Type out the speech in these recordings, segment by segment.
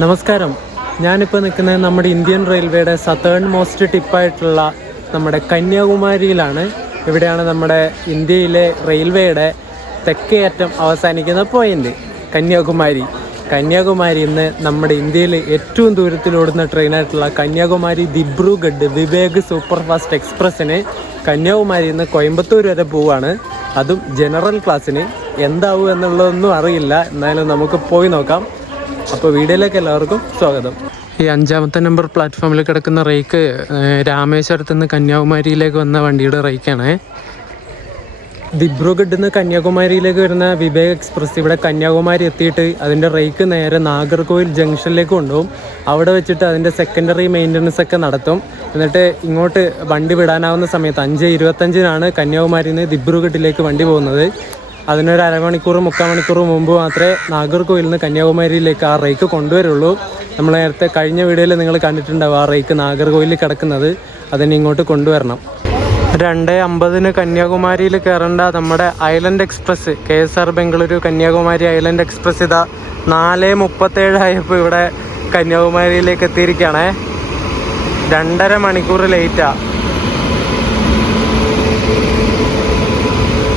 നമസ്കാരം. ഞാനിപ്പോൾ നിൽക്കുന്നത് നമ്മുടെ ഇന്ത്യൻ റെയിൽവേയുടെ സതേൺ മോസ്റ്റ് ടിപ്പായിട്ടുള്ള നമ്മുടെ കന്യാകുമാരിയിലാണ്. ഇവിടെയാണ് നമ്മുടെ ഇന്ത്യയിലെ റെയിൽവേയുടെ തെക്കേ അറ്റം അവസാനിക്കുന്ന പോയിന്റ് കന്യാകുമാരിയിൽ നിന്ന് നമ്മുടെ ഇന്ത്യയിൽ ഏറ്റവും ദൂരത്തിലോടുന്ന ട്രെയിനായിട്ടുള്ള കന്യാകുമാരി ദിബ്രുഗഡ് വിവേക് സൂപ്പർ ഫാസ്റ്റ് എക്സ്പ്രസ്സിന് കന്യാകുമാരിയിൽ നിന്ന് കോയമ്പത്തൂർ വരെ പോവുകയാണ്. അതും ജനറൽ ക്ലാസ്സിന്. എന്താവും എന്നുള്ളതൊന്നും അറിയില്ല, എന്നാലും നമുക്ക് പോയി നോക്കാം. അപ്പോൾ വീഡിയോയിലേക്ക് എല്ലാവർക്കും സ്വാഗതം. ഈ 5ാമത്തെ നമ്പർ പ്ലാറ്റ്ഫോമിൽ കിടക്കുന്ന റേക്ക് രാമേശ്വരത്ത് നിന്ന് കന്യാകുമാരിയിലേക്ക് വന്ന വണ്ടിയുടെ റേക്കാണ്. ദിബ്രുഗഡിൽ നിന്ന് കന്യാകുമാരിയിലേക്ക് വരുന്ന വിവേക് എക്സ്പ്രസ് ഇവിടെ കന്യാകുമാരി എത്തിയിട്ട് അതിൻ്റെ റേക്ക് നേരെ നാഗർകോവിൽ ജംഗ്ഷനിലേക്ക് കൊണ്ടുപോകും. അവിടെ വെച്ചിട്ട് അതിൻ്റെ സെക്കൻഡറി മെയിൻ്റനൻസ് ഒക്കെ നടത്തും. എന്നിട്ട് ഇങ്ങോട്ട് വണ്ടി വിടാനാവുന്ന സമയത്ത് 5:25 കന്യാകുമാരിയിൽ നിന്ന് ദിബ്രുഗഡിലേക്ക് വണ്ടി പോകുന്നത്. അതിനൊരു അരമണിക്കൂർ 3/4 മണിക്കൂർ മുമ്പ് മാത്രമേ നാഗർകോവിലിൽ നിന്ന് കന്യാകുമാരിയിലേക്ക് ആ റേക്ക് കൊണ്ടുവരുള്ളൂ. നമ്മൾ നേരത്തെ കഴിഞ്ഞ വീഡിയോയിൽ നിങ്ങൾ കണ്ടിട്ടുണ്ടാവും ആ റേക്ക് നാഗർകോവിലിൽ കിടക്കുന്നത്. അതിനെ ഇങ്ങോട്ട് കൊണ്ടുവരണം. 2:50 കന്യാകുമാരിയിൽ കയറേണ്ട നമ്മുടെ island express KSR Bengaluru Kanyakumari island express ഇതാ 4:37 ആയപ്പോൾ ഇവിടെ കന്യാകുമാരിയിലേക്ക് എത്തിയിരിക്കുകയാണേ. 2.5 മണിക്കൂർ ലേറ്റാണ്.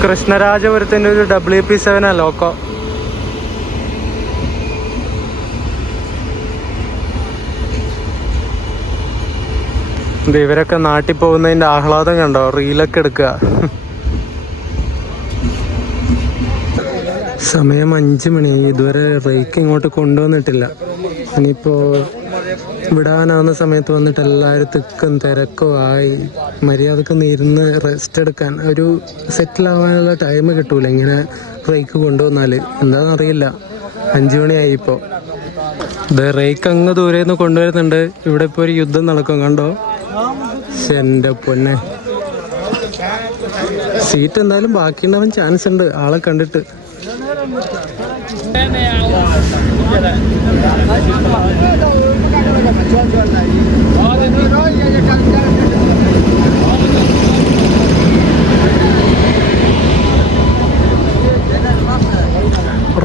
കൃഷ്ണരാജപുരത്തിൻ്റെ ഒരു WP7 ലോക്കോ. ഇവരൊക്കെ നാട്ടിൽ പോകുന്നതിൻ്റെ ആഹ്ലാദം കണ്ടോ, റീലൊക്കെ എടുക്കുക. സമയം 5 മണിയായി, ഇതുവരെ റേക്ക് ഇങ്ങോട്ട് കൊണ്ടുവന്നിട്ടില്ല. ഇനിയിപ്പോൾ വിടാനാവുന്ന സമയത്ത് വന്നിട്ട് എല്ലാവരും തിക്കും തിരക്കും ആയി മര്യാദക്ക് ഇരുന്ന് റെസ്റ്റ് എടുക്കാൻ ഒരു സെറ്റിലാവാനുള്ള ടൈം കിട്ടൂല ഇങ്ങനെ റേക്ക് കൊണ്ടുവന്നാൽ. എന്താണെന്നറിയില്ല. 5 മണിയായി ഇപ്പോൾ. ഇത് റേക്ക് അങ്ങ് ദൂരെ നിന്ന് കൊണ്ടുവരുന്നുണ്ട്. ഇവിടെ ഇപ്പോൾ ഒരു യുദ്ധം നടക്കും കണ്ടോ. എൻ്റെ പൊന്നെ, സീറ്റ് എന്തായാലും ബാക്കിയുണ്ടാവാൻ ചാൻസ് ഉണ്ട് ആളെ കണ്ടിട്ട്.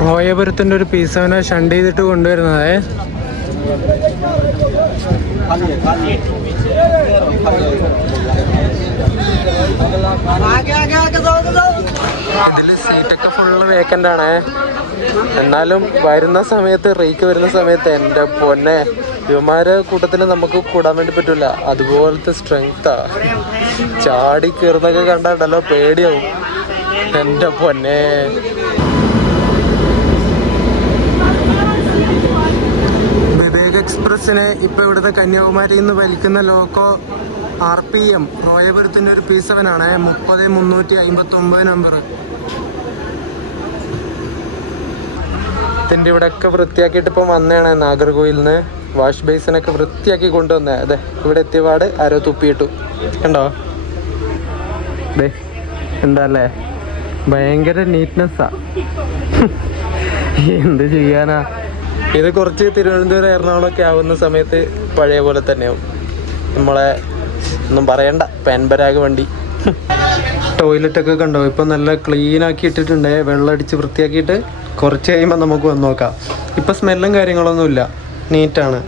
റോയപുരത്തിൻ്റെ ഒരു P7 ഷണ്ട് ചെയ്തിട്ട് കൊണ്ടുവരുന്നതേ. ഇതിൽ സീറ്റൊക്കെ ഫുള്ള് വേക്കൻ്റ് ആണ്. എന്നാലും വരുന്ന സമയത്ത് റേക്ക് വരുന്ന സമയത്ത് എൻ്റെ പൊന്നെ, ഇവന്മാരെ കൂട്ടത്തിൽ നമുക്ക് കൂടാൻ വേണ്ടി പറ്റില്ല. അതുപോലത്തെ സ്ട്രെങ്താ. ചാടി കയറുന്നൊക്കെ കണ്ടാണ്ടല്ലോ പേടിയാവും. എൻ്റെ പൊന്നെ, വിവേക് എക്സ്പ്രസ്സിന് ഇപ്പം ഇവിടുത്തെ കന്യാകുമാരിയിൽ നിന്ന് വലിക്കുന്ന ലോക്കോ RPM റോയപുരത്തിൻ്റെ ഒരു P7 ആണ്. 30,359 നമ്പർ. ഇതിൻ്റെ ഇവിടെയൊക്കെ വൃത്തിയാക്കിയിട്ട് ഇപ്പം വന്നതാണ് നാഗർകോവിലിൽ നിന്ന്. വാഷ് ബേസിനൊക്കെ വൃത്തിയാക്കി കൊണ്ടുവന്നേ. അതെ, ഇവിടെ എത്തിയപാട് ആരോ തുപ്പിയിട്ടു കണ്ടോ. ദേ എന്താ അല്ലേ, ഭയങ്കര നീറ്റ്നെസ്സാ. എന്ത് ചെയ്യാനാ. ഇത് കുറച്ച് തിരുവനന്തപുരം എറണാകുളമൊക്കെ ആവുന്ന സമയത്ത് പഴയ പോലെ തന്നെയാവും. നമ്മളെ ഒന്നും പറയണ്ട, പാൻപരാഗ് വണ്ടി. ടോയ്ലറ്റൊക്കെ കണ്ടോ, ഇപ്പം നല്ല ക്ലീനാക്കി ഇട്ടിട്ടുണ്ട്. വെള്ളം അടിച്ച് വൃത്തിയാക്കിയിട്ട് കുറച്ച് കഴിയുമ്പോൾ നമുക്ക് വന്ന് നോക്കാം. ഇപ്പം സ്മെല്ലും കാര്യങ്ങളൊന്നുമില്ല, നീറ്റാണ്.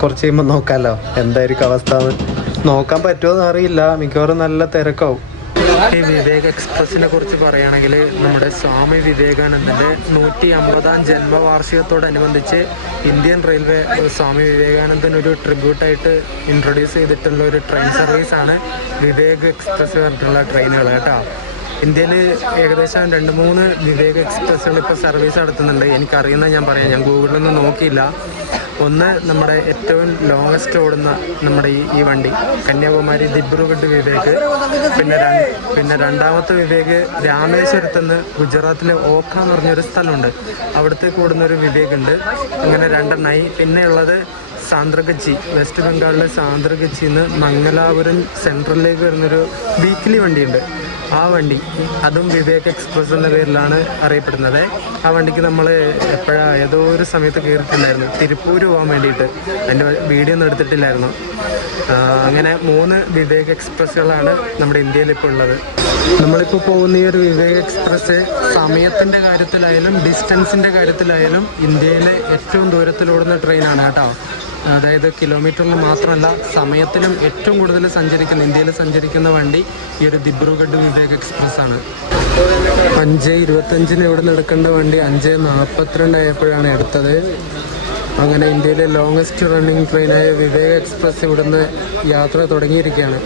കുറച്ച് കഴിയുമ്പോൾ നോക്കാമല്ലോ എന്തായിരിക്കും അവസ്ഥ എന്ന്. നോക്കാൻ പറ്റുമോയെന്ന് അറിയില്ല, മിക്കവാറും നല്ല തിരക്കാവും. ഈ വിവേക് എക്സ്പ്രസിനെ കുറിച്ച് പറയുകയാണെങ്കിൽ നമ്മുടെ സ്വാമി വിവേകാനന്ദൻ്റെ 150ാം ജന്മവാർഷികത്തോടനുബന്ധിച്ച് ഇന്ത്യൻ റെയിൽവേ സ്വാമി വിവേകാനന്ദൻ ഒരു ട്രിബ്യൂട്ടായിട്ട് ഇൻട്രൊഡ്യൂസ് ചെയ്തിട്ടുള്ള ഒരു ട്രെയിൻ സർവീസാണ് വിവേക് എക്സ്പ്രസ് പറഞ്ഞിട്ടുള്ള ട്രെയിനുകൾ കേട്ടോ. ഇന്ത്യയിൽ ഏകദേശം 2-3 വിവേക് എക്സ്പ്രസ്സുകൾ ഇപ്പോൾ സർവീസ് നടത്തുന്നുണ്ട്. എനിക്കറിയുന്നത് ഞാൻ പറയാം, ഞാൻ ഗൂഗിളിലൊന്നും നോക്കിയില്ല. ഒന്ന് നമ്മുടെ ഏറ്റവും ലോങ്ങസ്റ്റ് ഓടുന്ന നമ്മുടെ ഈ വണ്ടി കന്യാകുമാരി ദിബ്രുഗഡ് വിവേക്. പിന്നെ രണ്ടാമത്തെ വിവേക് രാമേശ്വരത്തുനിന്ന് ഗുജറാത്തിലെ ഓഖ എന്ന് പറഞ്ഞൊരു സ്ഥലമുണ്ട്, അവിടത്തേക്ക് ഓടുന്നൊരു വിവേക് ഉണ്ട്. അങ്ങനെ 2 പിന്നെ ഉള്ളത് സാന്ത്രഗച്ചി, വെസ്റ്റ് ബംഗാളിലെ സാന്ത്രഗച്ചിയിൽ നിന്ന് മംഗലാപുരം സെൻട്രലിലേക്ക് വരുന്നൊരു വീക്കിലി വണ്ടിയുണ്ട്. ആ വണ്ടി, അതും വിവേക് എക്സ്പ്രസ് എന്ന പേരിലാണ് അറിയപ്പെടുന്നത്. ആ വണ്ടിക്ക് നമ്മൾ ഏതോ ഒരു സമയത്ത് കയറിയിട്ടുണ്ടായിരുന്നു, തിരുപ്പൂർ പോകാൻ വേണ്ടിയിട്ട്. അതിൻ്റെ വീഡിയോ ഒന്നും എടുത്തിട്ടില്ലായിരുന്നു. അങ്ങനെ 3 വിവേക് എക്സ്പ്രസ്സുകളാണ് നമ്മുടെ ഇന്ത്യയിൽ ഇപ്പോൾ ഉള്ളത്. നമ്മളിപ്പോൾ പോകുന്ന ഈ ഒരു വിവേക് എക്സ്പ്രസ് സമയത്തിൻ്റെ കാര്യത്തിലായാലും ഡിസ്റ്റൻസിൻ്റെ കാര്യത്തിലായാലും ഇന്ത്യയിലെ ഏറ്റവും ദൂരത്തിലോടുന്ന ട്രെയിനാണ് കേട്ടോ. അതായത് കിലോമീറ്ററിൽ മാത്രമല്ല, സമയത്തിലും ഏറ്റവും കൂടുതൽ ഇന്ത്യയിൽ സഞ്ചരിക്കുന്ന വണ്ടി ഈ ഒരു ദിബ്രുഗഡ് വിവേക് എക്സ്പ്രസ് ആണ്. 5:25 ഇവിടെ നിന്ന് എടുക്കേണ്ട വണ്ടി 5:42 ആയപ്പോഴാണ് എടുത്തത്. അങ്ങനെ ഇന്ത്യയിലെ ലോങ്ങസ്റ്റ് റണ്ണിങ് ട്രെയിനായ വിവേക് എക്സ്പ്രസ് ഇവിടുന്ന് യാത്ര തുടങ്ങിയിരിക്കുകയാണ്.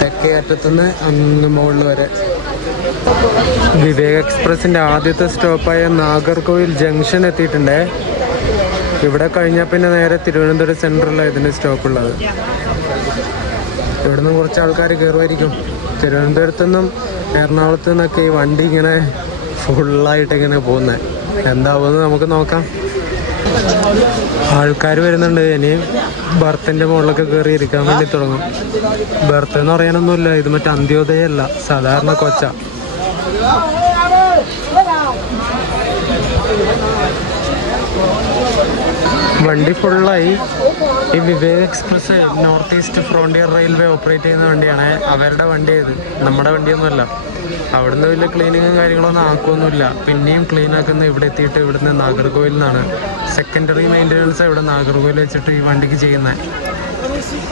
തെക്കേ അറ്റത്തുനിന്ന് അങ്ങ് മുകളിൽ വരെ. വിവേക് എക്സ്പ്രസിൻ്റെ ആദ്യത്തെ സ്റ്റോപ്പായ നാഗർകോവിൽ ജംഗ്ഷൻ എത്തിയിട്ടുണ്ട്. ഇവിടെ കഴിഞ്ഞാൽ പിന്നെ നേരെ തിരുവനന്തപുരം സെൻട്രലാണ് ഇതിൻ്റെ സ്റ്റോപ്പുള്ളത്. ഇവിടെ നിന്ന് കുറച്ച് ആൾക്കാർ കയറുമായിരിക്കും. തിരുവനന്തപുരത്തു നിന്നും എറണാകുളത്തു നിന്നൊക്കെ ഈ വണ്ടി ഇങ്ങനെ ഫുള്ളായിട്ട് ഇങ്ങനെ പോകുന്നത്. എന്താവുമെന്ന് നമുക്ക് നോക്കാം. ആൾക്കാർ വരുന്നുണ്ട്. ഇനി ബർത്തിൻ്റെ മുകളിലൊക്കെ കയറി ഇരിക്കാൻ വേണ്ടി തുടങ്ങും. ബർത്ത് എന്ന് പറയാനൊന്നുമില്ല, ഇത് മറ്റേ അന്ത്യോദയല്ല, സാധാരണ കൊച്ച. വണ്ടി ഫുള്ളായി. ഈ Vivek express north east frontier railway operate ചെയ്യുന്ന വണ്ടിയാണ്. അവരുടെ വണ്ടി ഇത്, നമ്മുടെ വണ്ടിയൊന്നുമല്ല. അവിടുന്ന് വലിയ ക്ലീനിങ്ങും കാര്യങ്ങളൊന്നും ആക്കുമൊന്നുമില്ല. പിന്നെയും ക്ലീൻ ആക്കുന്ന ഇവിടെ എത്തിയിട്ട് ഇവിടുന്ന് നാഗർകോവിൽ നിന്നാണ്. സെക്കൻഡറി മെയിൻ്റനൻസ് ഇവിടെ നാഗർകോവിൽ വെച്ചിട്ട് ഈ വണ്ടിക്ക് ചെയ്യുന്നത്.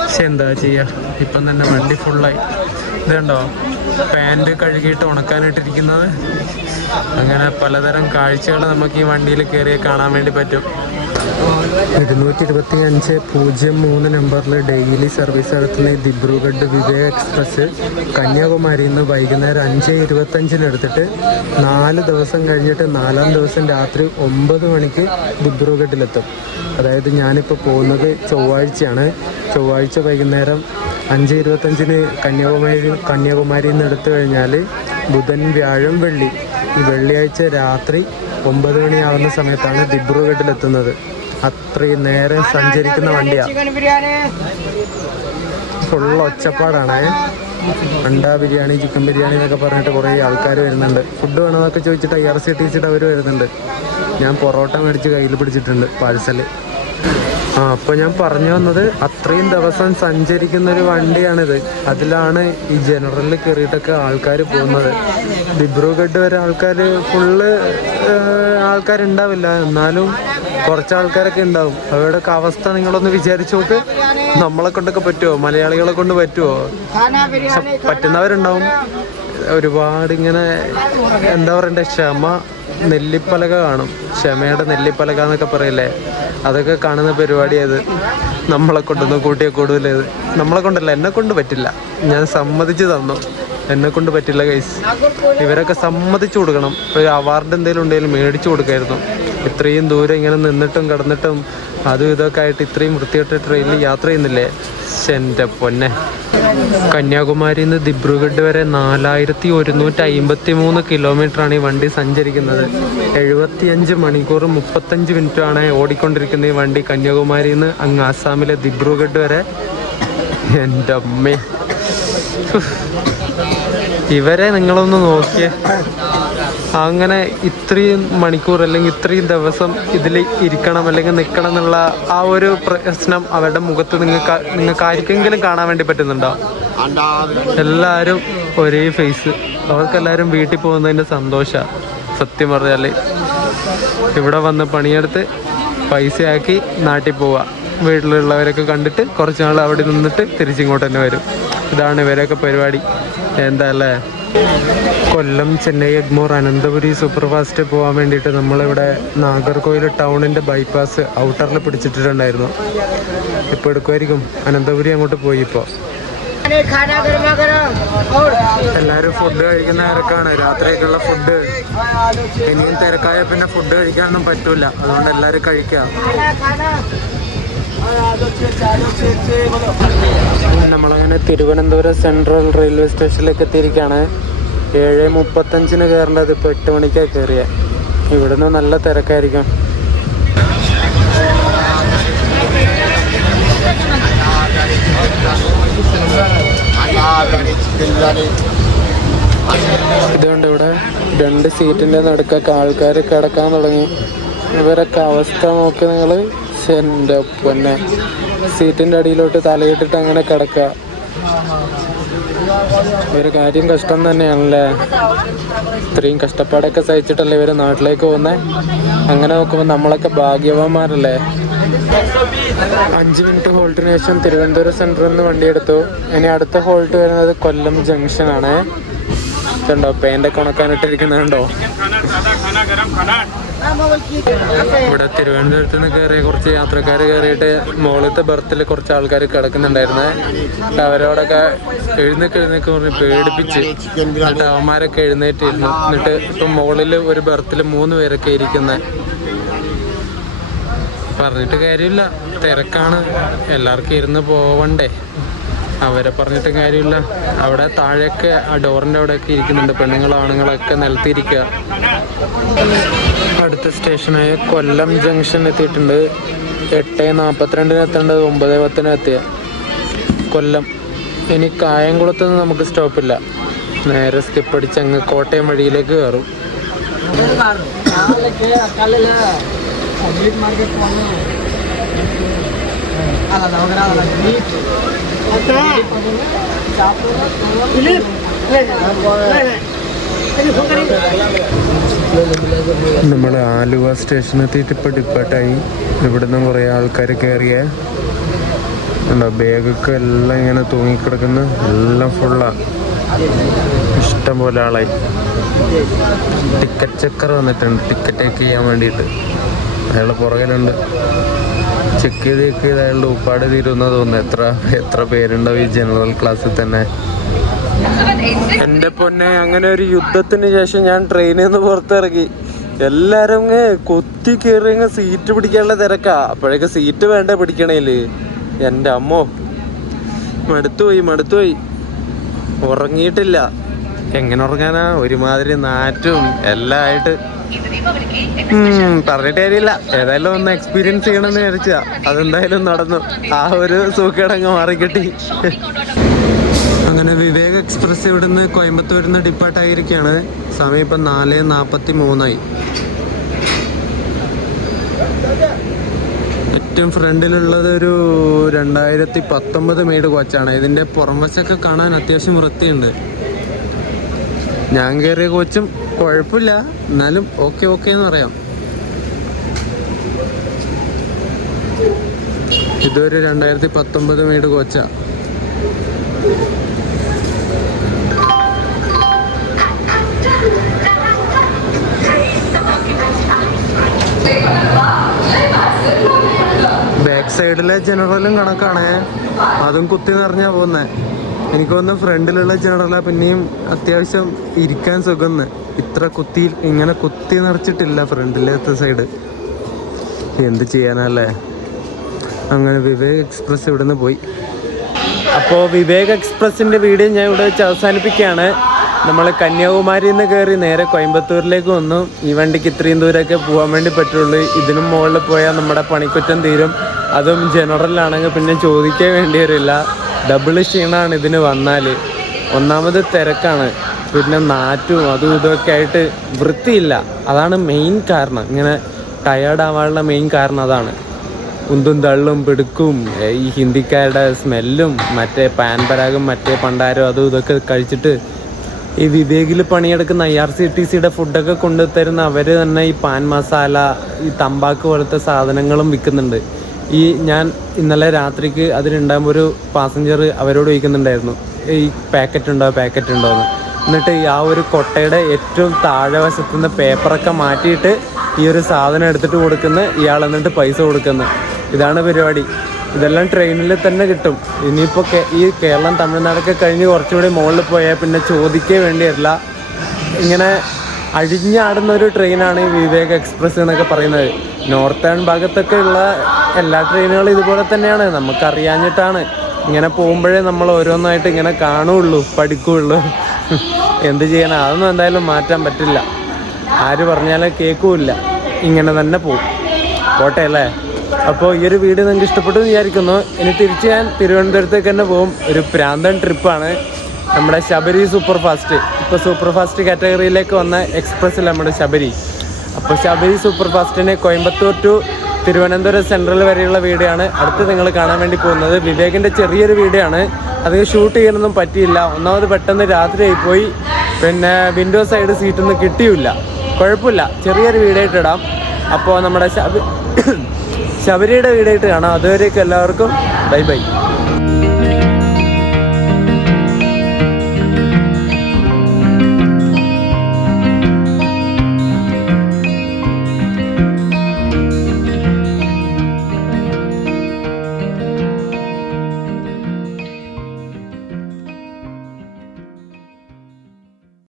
പക്ഷെ എന്താ ചെയ്യുക, ഇപ്പം തന്നെ വണ്ടി ഫുള്ളായി. ഇതുണ്ടോ പാൻറ് കഴുകിയിട്ട് ഉണക്കാനിട്ടിരിക്കുന്നത്. അങ്ങനെ പലതരം കാഴ്ചകൾ നമുക്ക് ഈ വണ്ടിയിൽ കയറി കാണാൻ വേണ്ടി പറ്റും. 225-03 നമ്പറിൽ ഡെയിലി സർവീസ് നടത്തുന്ന ഈ ദിബ്രുഗഡ് വിവേക് എക്സ്പ്രസ് കന്യാകുമാരിയിൽ നിന്ന് വൈകുന്നേരം 5:25 എടുത്തിട്ട് 4 ദിവസം കഴിഞ്ഞിട്ട് 4-ാം ദിവസം രാത്രി 9 മണിക്ക് ദിബ്രുഗഡിലെത്തും. അതായത് ഞാനിപ്പോൾ പോകുന്നത് ചൊവ്വാഴ്ചയാണ്. ചൊവ്വാഴ്ച വൈകുന്നേരം 5:25 കന്യാകുമാരിയിൽ നിന്ന് എടുത്തു കഴിഞ്ഞാൽ ബുധൻ, വ്യാഴം, വെള്ളി, ഈ വെള്ളിയാഴ്ച രാത്രി 9 മണിയാവുന്ന സമയത്താണ് ദിബ്രുഗഡിലെത്തുന്നത്. അത്രയും നേരം സഞ്ചരിക്കുന്ന വണ്ടിയാണ്. ഫുള്ള് ഒച്ചപ്പാടാണ്. അണ്ട ബിരിയാണി, ചിക്കൻ ബിരിയാണി എന്നൊക്കെ പറഞ്ഞിട്ട് കുറേ ആൾക്കാർ വരുന്നുണ്ട്. ഫുഡ് വേണമെന്നൊക്കെ ചോദിച്ചിട്ട് IRCTC അവർ വരുന്നുണ്ട്. ഞാൻ പൊറോട്ട മേടിച്ച് കയ്യിൽ പിടിച്ചിട്ടുണ്ട്, പാഴ്സൽ. അപ്പോൾ ഞാൻ പറഞ്ഞു വന്നത്, അത്രയും ദിവസം സഞ്ചരിക്കുന്ന ഒരു വണ്ടിയാണിത്. അതിലാണ് ഈ ജനറലിൽ കയറിയിട്ടൊക്കെ ആൾക്കാർ പോകുന്നത്. ദിബ്രുഗഡ് വരെ ഫുള്ള് ആൾക്കാരുണ്ടാവില്ല, എന്നാലും കുറച്ച് ആൾക്കാരൊക്കെ ഉണ്ടാവും. അവരുടെയൊക്കെ അവസ്ഥ നിങ്ങളൊന്ന് വിചാരിച്ചു നോക്ക്. നമ്മളെ കൊണ്ടൊക്കെ പറ്റുമോ? മലയാളികളെ കൊണ്ട് പറ്റുമോ? പറ്റുന്നവരുണ്ടാവും. ഒരുപാട് ഇങ്ങനെ എന്താ പറയണ്ടേ, നെല്ലിപ്പലക കാണും. ക്ഷമയുടെ നെല്ലിപ്പലക എന്നൊക്കെ പറയില്ലേ, അതൊക്കെ കാണുന്ന പരിപാടിയത്. നമ്മളെ കൊണ്ടൊന്നും കൂട്ടിയ കൂടുതലേത്. നമ്മളെ കൊണ്ടല്ല, എന്നെ കൊണ്ട് പറ്റില്ല. ഞാൻ സമ്മതിച്ച് തന്നു, എന്നെ കൊണ്ട് പറ്റില്ല ഗൈസ്. ഇവരൊക്കെ സമ്മതിച്ചു കൊടുക്കണം. ഒരു അവാർഡ് എന്തെങ്കിലും മേടിച്ചു കൊടുക്കായിരുന്നു. ഇത്രയും ദൂരം ഇങ്ങനെ നിന്നിട്ടും കിടന്നിട്ടും അതും ഇതൊക്കെ ആയിട്ട് ഇത്രയും വൃത്തികെട്ട ട്രെയിനിൽ യാത്ര ചെയ്യുന്നില്ലേ. എൻ്റെ പൊന്നെ. കന്യാകുമാരിയിൽ നിന്ന് ദിബ്രുഗഡ് വരെ 4153 കിലോമീറ്ററാണ് ഈ വണ്ടി സഞ്ചരിക്കുന്നത്. 75 മണിക്കൂർ 35 മിനിറ്റാണ് ഓടിക്കൊണ്ടിരിക്കുന്ന ഈ വണ്ടി കന്യാകുമാരിയിൽ നിന്ന് അങ്ങ് ആസാമിലെ ദിബ്രുഗഡ് വരെ. എൻ്റെ അമ്മേ, ഇവരെ നിങ്ങളൊന്ന് നോക്കിയേ. അങ്ങനെ ഇത്രയും മണിക്കൂർ അല്ലെങ്കിൽ ഇത്രയും ദിവസം ഇതിൽ ഇരിക്കണം അല്ലെങ്കിൽ നിൽക്കണം എന്നുള്ള ആ ഒരു പ്രശ്നം അവരുടെ മുഖത്ത് നിങ്ങൾക്ക് ആർക്കെങ്കിലും കാണാൻ വേണ്ടി പറ്റുന്നുണ്ടോ? എല്ലാവരും ഒരേ ഫേസ്. അവർക്കെല്ലാവരും വീട്ടിൽ പോകുന്നതിൻ്റെ സന്തോഷമാണ്. സത്യം പറഞ്ഞാൽ ഇവിടെ വന്ന് പണിയെടുത്ത് പൈസയാക്കി നാട്ടിൽ പോവുക. വീട്ടിലുള്ളവരൊക്കെ കണ്ടിട്ട് കുറച്ച് നാൾ അവിടെ നിന്നിട്ട് തിരിച്ചിങ്ങോട്ട് തന്നെ വരും. ഇതാണ് ഇവരൊക്കെ പരിപാടി. എന്താ അല്ലേ? കൊല്ലം, ചെന്നൈ, എഗ്മോർ, അനന്തപുരി സൂപ്പർ ഫാസ്റ്റ് പോകാൻ വേണ്ടിയിട്ട് നമ്മളിവിടെ നാഗർകോവിൽ ടൗണിൻ്റെ ബൈപ്പാസ് ഔട്ടറിൽ പിടിച്ചിട്ടുണ്ടായിരുന്നു. ഇപ്പോൾ എടുക്കുമായിരിക്കും. അനന്തപുരി അങ്ങോട്ട് പോയി. ഇപ്പോൾ എല്ലാവരും ഫുഡ് കഴിക്കുന്ന തിരക്കാണ്. രാത്രിയൊക്കെയുള്ള ഫുഡ് ഇനിയും തിരക്കായ പിന്നെ ഫുഡ് കഴിക്കാനൊന്നും പറ്റൂല. അതുകൊണ്ട് എല്ലാവരും കഴിക്കുക. നമ്മളങ്ങനെ തിരുവനന്തപുരം സെൻട്രൽ റെയിൽവേ സ്റ്റേഷനിലേക്ക് എത്തിയിരിക്കുകയാണ്. 7:35 കയറേണ്ടത് ഇപ്പോൾ 8 മണിക്കാണ് കയറിയ. ഇവിടുന്ന് നല്ല തിരക്കായിരിക്കും. ഇതുകൊണ്ട് ഇവിടെ 2 സീറ്റിൻ്റെ നടുക്കൊക്കെ ആൾക്കാർ കിടക്കാൻ തുടങ്ങി. ഇവരൊക്കെ അവസ്ഥ നോക്കി നിങ്ങൾ. എൻ്റെ പൊന്നെ, സീറ്റിൻ്റെ അടിയിലോട്ട് തലയിട്ടിട്ട് അങ്ങനെ കിടക്കുക. ഒരു കാര്യം കഷ്ടം തന്നെയാണല്ലേ. ഇത്രയും കഷ്ടപ്പാടൊക്കെ സഹിച്ചിട്ടല്ലേ ഇവർ നാട്ടിലേക്ക് പോകുന്നത്. അങ്ങനെ നോക്കുമ്പോൾ നമ്മളൊക്കെ ഭാഗ്യവാന്മാരല്ലേ. 5 മിനിറ്റ് ഹോൾട്ടിന് ശേഷം തിരുവനന്തപുരം സെൻറ്ററിൽ നിന്ന് വണ്ടിയെടുത്തു. ഇനി അടുത്ത ഹോൾട്ട് വരുന്നത് കൊല്ലം ജംഗ്ഷനാണ്. കണ്ടോ പെയിൻ്റൊക്കെ ഉണക്കാനിട്ടിരിക്കുന്നുണ്ടോ. ഇവിടെ തിരുവനന്തപുരത്ത് നിന്ന് കയറിയ കുറച്ച് യാത്രക്കാർ കയറിയിട്ട് മുകളിലത്തെ ബർത്തിൽ കുറച്ച് ആൾക്കാർ കിടക്കുന്നുണ്ടായിരുന്നേ. അവരോടൊക്കെ എഴുന്നേക്ക് പറഞ്ഞ് പേടിപ്പിച്ച് എന്നിട്ട് അവന്മാരൊക്കെ എഴുന്നേറ്റിരുന്നു. എന്നിട്ട് ഇപ്പം മുകളിൽ ഒരു ബർത്തിൽ 3 പേരൊക്കെ ഇരിക്കുന്നത്. പറഞ്ഞിട്ട് കാര്യമില്ല, തിരക്കാണ്, എല്ലാവർക്കും ഇരുന്ന് പോവണ്ടേ. അവരെ പറഞ്ഞിട്ട് കാര്യമില്ല. അവിടെ താഴെയൊക്കെ ആ ഡോറിൻ്റെ അവിടെയൊക്കെ ഇരിക്കുന്നുണ്ട് പെണ്ണുങ്ങളും ആണുങ്ങളൊക്കെ നിലത്തിരിക്കുക. അടുത്ത സ്റ്റേഷനായ കൊല്ലം ജംഗ്ഷൻ എത്തിയിട്ടുണ്ട്. 8:42 എത്തേണ്ടത് 9:10 എത്തിയ കൊല്ലം. ഇനി കായംകുളത്തുനിന്ന് നമുക്ക് സ്റ്റോപ്പില്ല, നേരെ സ്കിപ്പ് അടിച്ച് അങ്ങ് കോട്ടയം വഴിയിലേക്ക് കയറും. നമ്മൾ ആലുവ സ്റ്റേഷൻ എത്തിയിട്ട് ഇപ്പോൾ ഡിപ്പാർട്ടായി. ഇവിടുന്ന് കുറേ ആൾക്കാർ കയറിയ ബാഗൊക്കെ എല്ലാം ഇങ്ങനെ തൂങ്ങിക്കിടക്കുന്ന, എല്ലാം ഫുള്ളാണ്. ഇഷ്ടം പോലെ ആളായി. ടിക്കറ്റ് ചെക്കർ വന്നിട്ടുണ്ട് ടിക്കറ്റ് ചെക്ക് ചെയ്യാൻ വേണ്ടിയിട്ട്. അയാൾ പുറകിലുണ്ട്. ചെക്ക് ചെയ്ത് അയാളുടെ ഉപ്പാട് തീരുമെന്ന് തോന്നുന്നു. എത്ര പേരുണ്ടാവും ഈ ജനറൽ ക്ലാസ്സിൽ തന്നെ. എൻ്റെ പൊന്നെ, അങ്ങനെ ഒരു യുദ്ധത്തിന് ശേഷം ഞാൻ ട്രെയിനിൽ നിന്ന് പുറത്തിറങ്ങി. എല്ലാവരും കൊത്തി കയറി സീറ്റ് പിടിക്കാനുള്ള തിരക്കാ. അപ്പോഴേക്ക് സീറ്റ് വേണ്ട പിടിക്കണേല്. എൻ്റെ അമ്മോ, മടുത്തുപോയി. ഉറങ്ങിയിട്ടില്ല. എങ്ങനെ ഉറങ്ങാനാ, ഒരുമാതിരി നാറ്റും എല്ലാം ആയിട്ട്. പറഞ്ഞിട്ട് കാര്യമില്ല, ഏതായാലും ഒന്ന് എക്സ്പീരിയൻസ് ചെയ്യണമെന്ന് വിചാരിച്ചാ. അതെന്തായാലും നടന്നു. ആ ഒരു സൂക്കേടങ്ങ് മാറിക്കിട്ടി. അങ്ങനെ വിവേക് എക്സ്പ്രസ് ഇവിടുന്ന് കോയമ്പത്തൂരിൽ നിന്ന് ഡിപ്പാർട്ടായിരിക്കുകയാണ്. സമയം ഇപ്പം 4:43. ഏറ്റവും ഫ്രണ്ടിലുള്ളത് ഒരു 2019 മെയ്ഡ് കോച്ചാണ്. ഇതിൻ്റെ പുറംവശമൊക്കെ കാണാൻ അത്യാവശ്യം വൃത്തിയുണ്ട്. ഞാൻ കയറിയ കോച്ചും കുഴപ്പമില്ല, എന്നാലും ഓക്കെ എന്ന് പറയാം. ഇതൊരു 2019 മെയ്ഡ് കോച്ചാ. ബാക്ക് സൈഡിലെ ജനറലും കണക്കാണ്. അതും കുത്തി നിറഞ്ഞാ പോകുന്നത്. എനിക്ക് തോന്നുന്നു ഫ്രണ്ടിലുള്ള ജനറല പിന്നെയും അത്യാവശ്യം ഇരിക്കാൻ സുഖം. ഇങ്ങനെ കുത്തി നിറച്ചിട്ടില്ല ഫ്രണ്ടിലത്തെ സൈഡ്. എന്ത് ചെയ്യാനല്ലേ. അങ്ങനെ വിവേക് എക്സ്പ്രസ് ഇവിടുന്ന് പോയി. അപ്പോൾ വിവേക് എക്സ്പ്രസിൻ്റെ വീഡിയോ ഞാൻ ഇവിടെ വെച്ച് അവസാനിപ്പിക്കുകയാണ്. നമ്മൾ കന്യാകുമാരിയിൽ നിന്ന് കയറി നേരെ കോയമ്പത്തൂരിലേക്ക് വന്നു. ഈ വണ്ടിക്ക് ഇത്രയും ദൂരമൊക്കെ പോകാൻ വേണ്ടി പറ്റുള്ളൂ. ഇതിനും മുകളിൽ പോയാൽ നമ്മുടെ പണിക്കുറ്റം തീരും. അതും ജനറലാണെങ്കിൽ പിന്നെ ചോദിക്കാൻ വേണ്ടി വരില്ല. ഡബിൾ ക്ഷീണമാണ് ഇതിന് വന്നാൽ. ഒന്നാമത് തിരക്കാണ്, പിന്നെ നാറ്റും അതും ഇതൊക്കെ ആയിട്ട് വൃത്തിയില്ല. അതാണ് മെയിൻ കാരണം. ഇങ്ങനെ ടയേർഡ് ആവാനുള്ള മെയിൻ കാരണം അതാണ്. ഉന്തും തള്ളും പിടുക്കും, ഈ ഹിന്ദിക്കാരുടെ സ്മെല്ലും മറ്റേ പാൻ പരാഗും മറ്റേ പണ്ടാരും അതും ഇതൊക്കെ കഴിച്ചിട്ട് ഈ വിവേകിൽ പണിയെടുക്കുന്ന IRCTCയുടെ ഫുഡൊക്കെ കൊണ്ടുതരുന്ന അവർ തന്നെ ഈ പാൻ മസാല, ഈ തമ്പാക്ക് പോലത്തെ സാധനങ്ങളും വിൽക്കുന്നുണ്ട്. ഞാൻ ഇന്നലെ രാത്രിക്ക് അതിനുണ്ടാകുമ്പോൾ ഒരു പാസഞ്ചർ അവരോട് ചോദിക്കുന്നുണ്ടായിരുന്നു, ഈ പാക്കറ്റ് ഉണ്ടോ എന്ന്. എന്നിട്ട് ആ ഒരു കൊട്ടയുടെ ഏറ്റവും താഴെ വശത്തുനിന്ന് പേപ്പറൊക്കെ മാറ്റിയിട്ട് ഈ ഒരു സാധനം എടുത്തിട്ട് കൊടുക്കുന്ന ഇയാൾ, എന്നിട്ട് പൈസ കൊടുക്കുന്നു. ഇതാണ് പരിപാടി. ഇതെല്ലാം ട്രെയിനിൽ തന്നെ കിട്ടും. ഇനിയിപ്പോൾ ഈ കേരളം തമിഴ്നാടൊക്കെ കഴിഞ്ഞ് കുറച്ചുകൂടി മുകളിൽ പോയാൽ പിന്നെ ചോദിക്കേ വേണ്ടി വരില്ല. ഇങ്ങനെ അഴിഞ്ഞാടുന്ന ഒരു ട്രെയിനാണ് ഈ വിവേക് എക്സ്പ്രസ് എന്നൊക്കെ പറയുന്നത്. നോർത്തേൺ ഭാഗത്തൊക്കെ ഉള്ള എല്ലാ ട്രെയിനുകളും ഇതുപോലെ തന്നെയാണ്. നമുക്കറിയാഞ്ഞിട്ടാണ്. ഇങ്ങനെ പോകുമ്പോഴേ നമ്മൾ ഓരോന്നായിട്ട് ഇങ്ങനെ കാണുകയുള്ളൂ, പഠിക്കുകയുള്ളൂ. എന്ത് ചെയ്യണം, അതൊന്നും എന്തായാലും മാറ്റാൻ പറ്റില്ല. ആര് പറഞ്ഞാലും കേൾക്കില്ല, ഇങ്ങനെ തന്നെ പോകും. പോട്ടെ അല്ലേ. അപ്പോൾ ഈ ഒരു വീഡിയോ നിങ്ങൾക്ക് ഇഷ്ടപ്പെട്ടു എന്ന് വിചാരിക്കുന്നു. ഇനി തിരിച്ച് ഞാൻ തിരുവനന്തപുരത്തേക്ക് തന്നെ പോകും. ഒരു പ്രാന്തൻ ട്രിപ്പാണ്. നമ്മുടെ ശബരി സൂപ്പർ ഫാസ്റ്റ്. ഇപ്പോൾ സൂപ്പർ ഫാസ്റ്റ് കാറ്റഗറിയിലേക്ക് വന്ന എക്സ്പ്രസ്സിൽ നമ്മുടെ ശബരി. അപ്പോൾ ശബരി സൂപ്പർ ഫാസ്റ്റിന് കോയമ്പത്തൂർ ടു തിരുവനന്തപുരം സെൻട്രൽ വരെയുള്ള വീഡിയോ ആണ് അടുത്ത് നിങ്ങൾ കാണാൻ വേണ്ടി പോകുന്നത്. വിവേകിൻ്റെ ചെറിയൊരു വീഡിയോ ആണ്, അത് ഷൂട്ട് ചെയ്യാനൊന്നും പറ്റിയില്ല. ഒന്നാമത് പെട്ടെന്ന് രാത്രി ആയിപ്പോയി, പിന്നെ വിൻഡോ സൈഡ് സീറ്റൊന്നും കിട്ടിയില്ല. കുഴപ്പമില്ല, ചെറിയൊരു വീഡിയോ ആയിട്ട് ഇടാം. അപ്പോൾ നമ്മുടെ ശബരിയുടെ വീഡിയോ ആയിട്ട് കാണാം. അതുവരേക്കും എല്ലാവർക്കും ബൈ ബൈ.